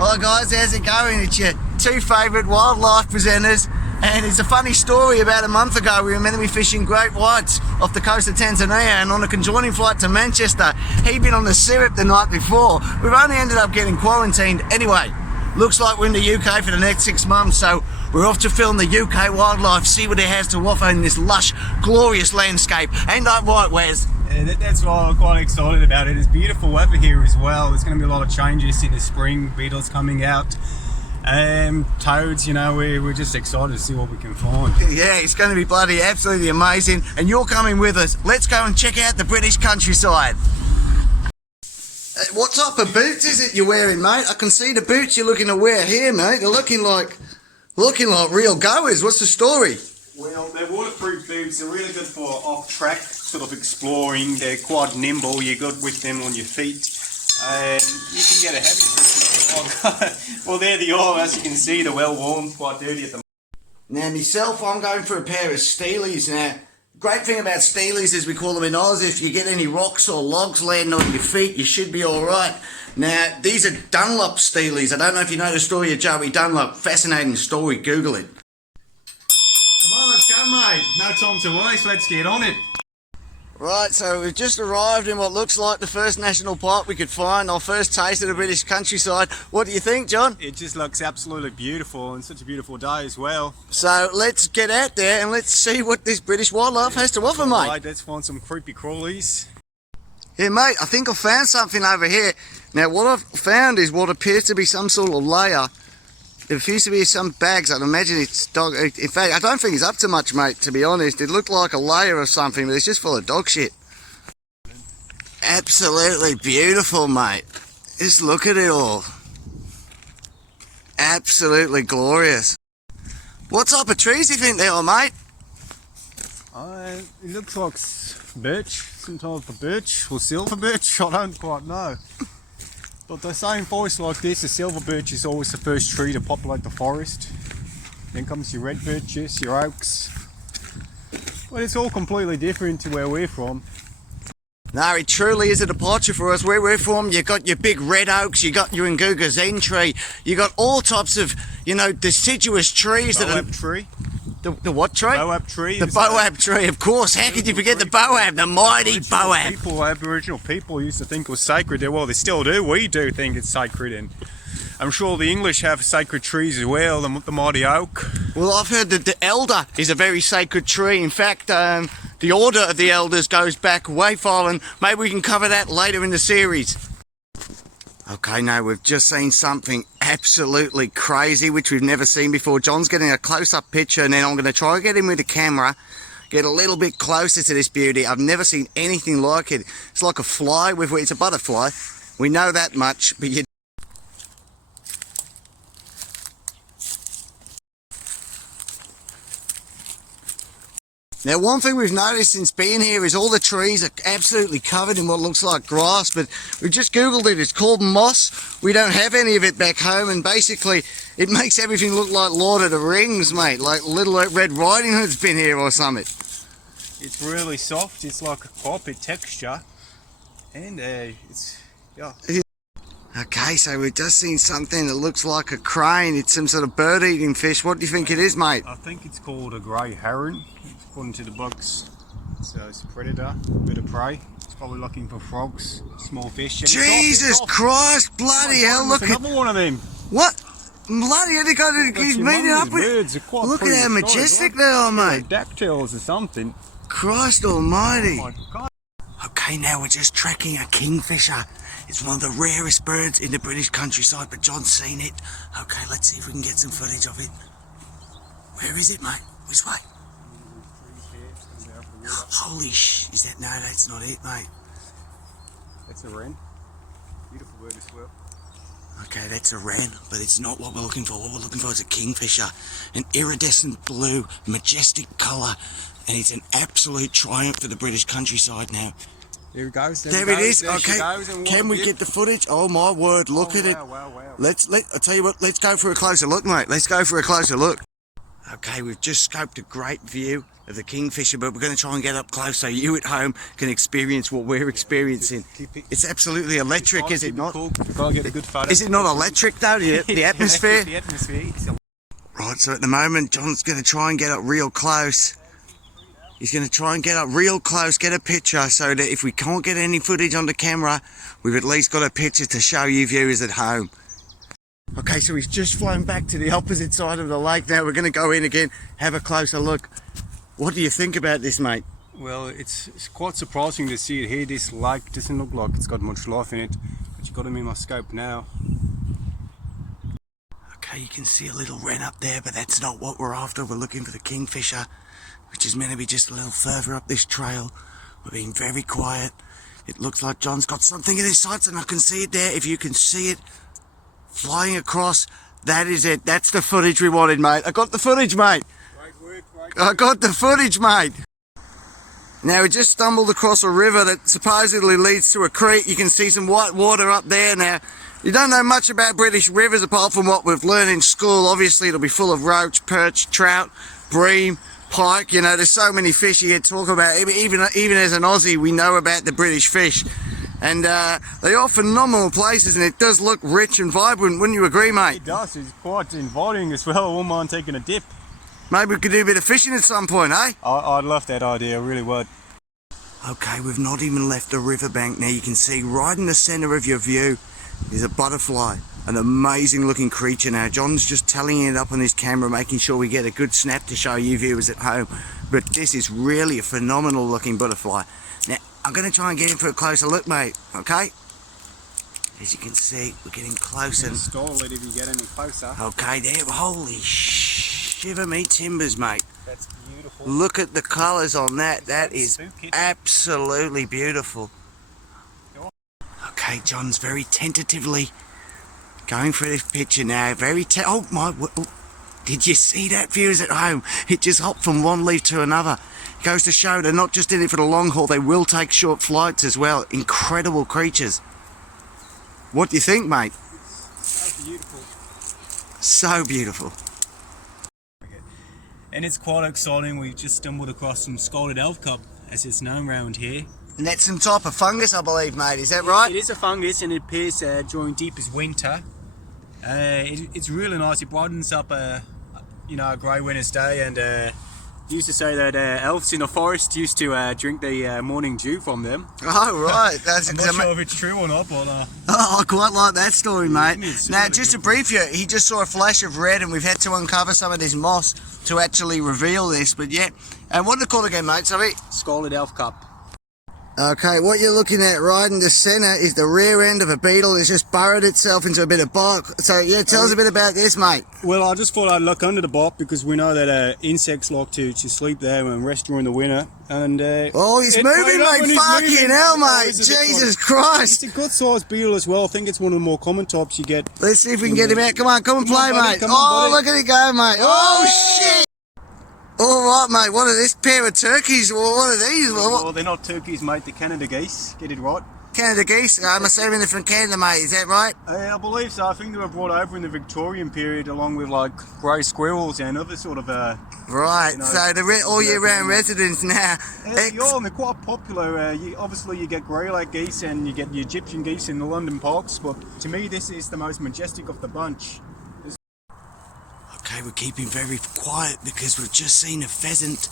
Hi guys, how's it going? It's your two favourite wildlife presenters, and it's a funny story. About a month ago we were meant to be fishing great whites off the coast of Tanzania, and on a conjoining flight to Manchester, he'd been on the syrup the night before. We've only ended up getting quarantined. Anyway, looks like we're in the UK for the next 6 months, so we're off to film the UK wildlife, see what it has to offer in this lush, glorious landscape. Ain't that right, Wes? Yeah, that's why I'm quite excited about it. It's beautiful weather here as well. There's going to be a lot of changes in the spring, beetles coming out, toads, you know, we're just excited to see what we can find. Yeah, it's going to be bloody absolutely amazing, and you're coming with us. Let's go and check out the British countryside. What type of boots is it you're wearing, mate? I can see the boots you're looking to wear here, mate. They're looking like real goers. What's the story? Well, they're waterproof boots. They're really good for off-track sort of exploring. They're quite nimble. You're good with them on your feet. You can get a heavy boot. Well, there they are. As you can see, they're well worn, quite dirty at the moment. Now, myself, I'm going for a pair of Steelies. Now, great thing about Steelies, as we call them in Oz, if you get any rocks or logs landing on your feet, you should be all right. Now, these are Dunlop Steelies. I don't know if you know the story of Joey Dunlop. Fascinating story. Google it. Come on, let's go, mate. No time to waste. Let's get on it. Right, so we've just arrived in what looks like the first national park we could find, our first taste of the British countryside. What do you think, John? It just looks absolutely beautiful, and such a beautiful day as well. So let's get out there and let's see what this British wildlife has to offer, mate. Right, let's find some creepy crawlies. Yeah, mate, I think I found something over here. Now, what I've found is what appears to be some sort of layer. There appears to be some bags. I'd imagine it's dog. In fact, I don't think it's up to much, mate, to be honest. It looked like a layer of something, but it's just full of dog shit. Absolutely beautiful, mate. Just look at it all. Absolutely glorious. What type of trees do you think they are, mate? It looks like birch, some type of birch, or silver birch, I don't quite know. But they say in forests like this, the silver birch is always the first tree to populate the forest. Then comes your red birches, your oaks. But it's all completely different to where we're from. No, it truly is a departure for us. Where we're from, you got your big red oaks, you got your Nguga Zen tree, you got all types of, you know, deciduous trees. Boab tree. The what tree? Boab tree. The Boab tree, of course. How could you forget the Boab, the mighty Boab? Aboriginal people used to think it was sacred. Well, they still do. We do think it's sacred, and I'm sure the English have sacred trees as well, the mighty oak. Well, I've heard that the elder is a very sacred tree. In fact, the order of the elders goes back way far, and maybe we can cover that later in the series. Okay, now we've just seen something absolutely crazy, which we've never seen before. John's getting a close-up picture, and then I'm going to try and get him with the camera, get a little bit closer to this beauty. I've never seen anything like it. It's like a fly. It's a butterfly. We know that much, but you... Now, one thing we've noticed since being here is all the trees are absolutely covered in what looks like grass, but we've just Googled it. It's called moss. We don't have any of it back home, and basically it makes everything look like Lord of the Rings, mate, like Little Red Riding Hood's been here or something. It's really soft. It's like a carpet texture, and it's, yeah. Okay, so we've just seen something that looks like a crane. It's some sort of bird-eating fish. What do you think it is, mate? I think it's called a grey heron. According to the books, so it's a predator, bit of prey. It's probably looking for frogs, small fish. Jesus Christ, bloody hell, look at... another one of them. What? Bloody hell, he's meeting up with... Look at how majestic they are, mate. Dactyls or something. Christ almighty. Oh my God. Okay, now we're just tracking a kingfisher. It's one of the rarest birds in the British countryside, but John's seen it. Okay, let's see if we can get some footage of it. Where is it, mate? Which way? Holy sh... Is that... No, that's not it, mate. That's a wren. Beautiful bird as well. Okay, that's a wren, but it's not what we're looking for. What we're looking for is a kingfisher. An iridescent blue, majestic colour. And it's an absolute triumph for the British countryside now. There it goes. There it is. Okay, can we get the footage? Oh my word, look at it. Wow. I'll tell you what, let's go for a closer look, mate. Let's go for a closer look. Okay, we've just scoped a great view of the kingfisher, but we're going to try and get up close so you at home can experience what we're experiencing. It's absolutely electric, is it not? Can't get a good photo. Is it not electric though, the atmosphere? The atmosphere. Right, so at the moment, John's going to try and get up real close. He's going to try and get up real close, get a picture, so that if we can't get any footage on the camera, we've at least got a picture to show you viewers at home. Okay, so he's just flown back to the opposite side of the lake now. We're going to go in again, have a closer look. What do you think about this, mate? Well, it's quite surprising to see it here. This lake doesn't look like it's got much life in it, but you've got him in my scope now. Okay, you can see a little wren up there, but that's not what we're after. We're looking for the kingfisher, which is meant to be just a little further up this trail. We're being very quiet. It looks like John's got something in his sights, and I can see it there. If you can see it flying across, that is it. That's the footage we wanted, mate. I got the footage, mate. Great work, I got the footage, mate. Now, we just stumbled across a river that supposedly leads to a creek. You can see some white water up there. Now, you don't know much about British rivers apart from what we've learned in school. Obviously, it'll be full of roach, perch, trout, bream, pike. You know, there's so many fish you get to talk about. Even as an Aussie, we know about the British fish. And they are phenomenal places, and it does look rich and vibrant. Wouldn't you agree, mate? It does. It's quite inviting as well. I wouldn't mind taking a dip. Maybe we could do a bit of fishing at some point, eh? I'd love that idea, I really would. Okay, we've not even left the riverbank now. You can see right in the centre of your view is a butterfly, an amazing looking creature. Now, John's just tallying it up on his camera, making sure we get a good snap to show you viewers at home. But this is really a phenomenal looking butterfly. Now, I'm going to try and get in for a closer look, mate, okay? As you can see, we're getting close and... Stall it if you get any closer. Okay, there, holy shiver me timbers, mate. That's beautiful. Look at the colours on that. That is absolutely beautiful. Okay, John's very tentatively going for this picture now. Oh my! Did you see that, viewers at home? It just hopped from one leaf to another. Goes to show they're not just in it for the long haul. They will take short flights as well. Incredible creatures. What do you think, mate? So beautiful. So beautiful. And it's quite exciting. We just stumbled across some scalded elf cup, as it's known around here. And that's some type of fungus, I believe, mate. Is that right? It is a fungus, and it appears during deepest winter. It's really nice. It brightens up a grey winter's day, and used to say that elves in the forest used to drink the morning dew from them. Oh, right. That's I'm not sure if it's true or not, but... Oh, I quite like that story, mate. Now, really just to brief you, he just saw a flash of red, and we've had to uncover some of this moss to actually reveal this, but yeah. And what did it call again, mate? Sorry? Scalded elf cup. Okay, what you're looking at right in the centre is the rear end of a beetle. It's just burrowed itself into a bit of bark. So, yeah, tell us a bit about this, mate. Well, I just thought I'd look under the bark because we know that insects like to sleep there and rest during the winter. And oh, he's moving, mate. Fucking hell, mate. Jesus Christ. It's a good sized beetle as well. I think it's one of the more common types you get. Let's see if we can get him out. Come on and play, mate. Oh, look at it go, mate. Oh, shit. All right, mate. What are this pair of turkeys? What are these? Well, they're not turkeys, mate. They're Canada geese. Get it right. Canada geese? I'm assuming they're from Canada, mate. Is that right? I believe so. I think they were brought over in the Victorian period along with, like, grey squirrels and other sort of... right. So they're all year-round residents now. And they're quite popular. Obviously, you get grey-lag geese and you get the Egyptian geese in the London parks, but to me, this is the most majestic of the bunch. Okay, we're keeping very quiet because we've just seen a pheasant.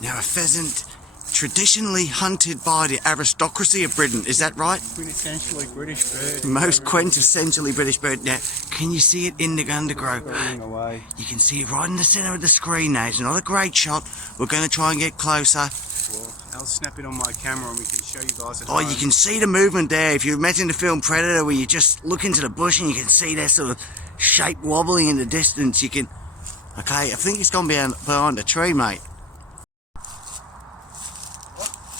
Now, a pheasant traditionally hunted by the aristocracy of Britain, is that right? Quintessentially British bird. Most quintessentially British bird. Now, can you see it in the undergrowth? Away. You can see it right in the centre of the screen now. It's not a great shot. We're going to try and get closer. Well, I'll snap it on my camera and we can show you guys at home. home. You can see the movement there. If you imagine the film Predator where you just look into the bush and you can see that sort of shape wobbling in the distance, you can... Okay, I think it's gone behind a tree, mate.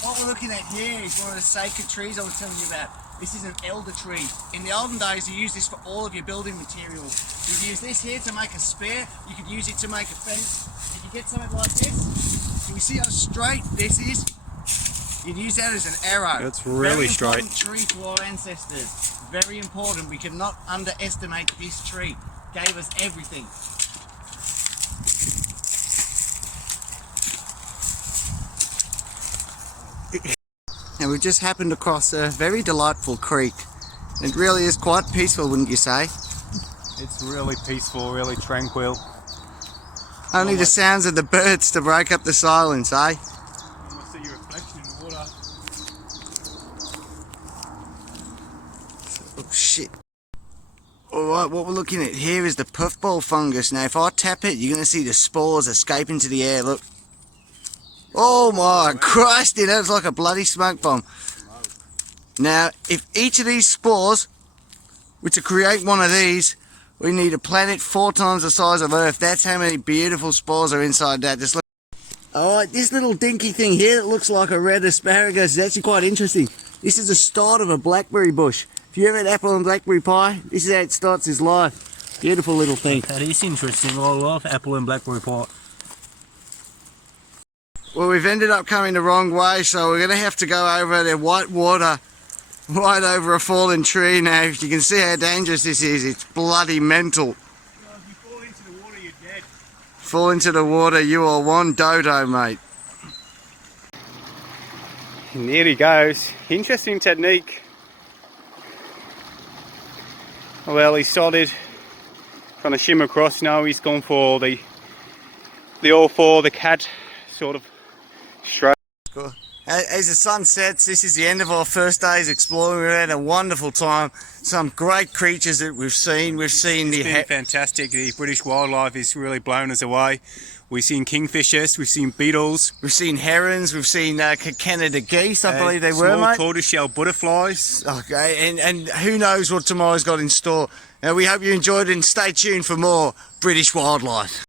What we're looking at here is one of the sacred trees I was telling you about. This is an elder tree. In the olden days, you used this for all of your building materials. You'd use this here to make a spear. You could use it to make a fence. If you get something like this, can we see how straight this is? You'd use that as an arrow. That's really straight. Very important tree to our ancestors. Very important. We cannot underestimate this tree. Gave us everything. and we've just happened across a very delightful creek. It really is quite peaceful, wouldn't you say? It's really peaceful, really tranquil. Only the sounds of the birds to break up the silence, eh? You must see your reflection in the water. Oh shit. Alright, what we're looking at here is the puffball fungus. Now if I tap it, you're going to see the spores escape into the air, look. Oh my Christ, that was like a bloody smoke bomb. Now, if each of these spores were to create one of these, we need a planet 4 times the size of Earth. That's how many beautiful spores are inside that. Just look. Alright, this little dinky thing here that looks like a red asparagus is actually quite interesting. This is the start of a blackberry bush. If you ever had apple and blackberry pie, this is how it starts his life. Beautiful little thing. That is interesting. I love apple and blackberry pie. Well, we've ended up coming the wrong way, so we're going to have to go over the white water, right over a fallen tree now. You can see how dangerous this is. It's bloody mental. If you fall into the water, you're dead. Fall into the water, you are one dodo, mate. And there he goes. Interesting technique. Well, he started trying to shim across. Now he's gone for the all four, the cat sort of stroke. Cool. As the sun sets, this is the end of our first day's exploring. We've had a wonderful time. Some great creatures that we've seen. We've seen It's been fantastic. The British wildlife has really blown us away. We've seen kingfishers, we've seen beetles, we've seen herons, we've seen Canada geese, I believe they were, small mate. tortoiseshell butterflies. Okay, and who knows what tomorrow's got in store. We hope you enjoyed it and stay tuned for more British wildlife.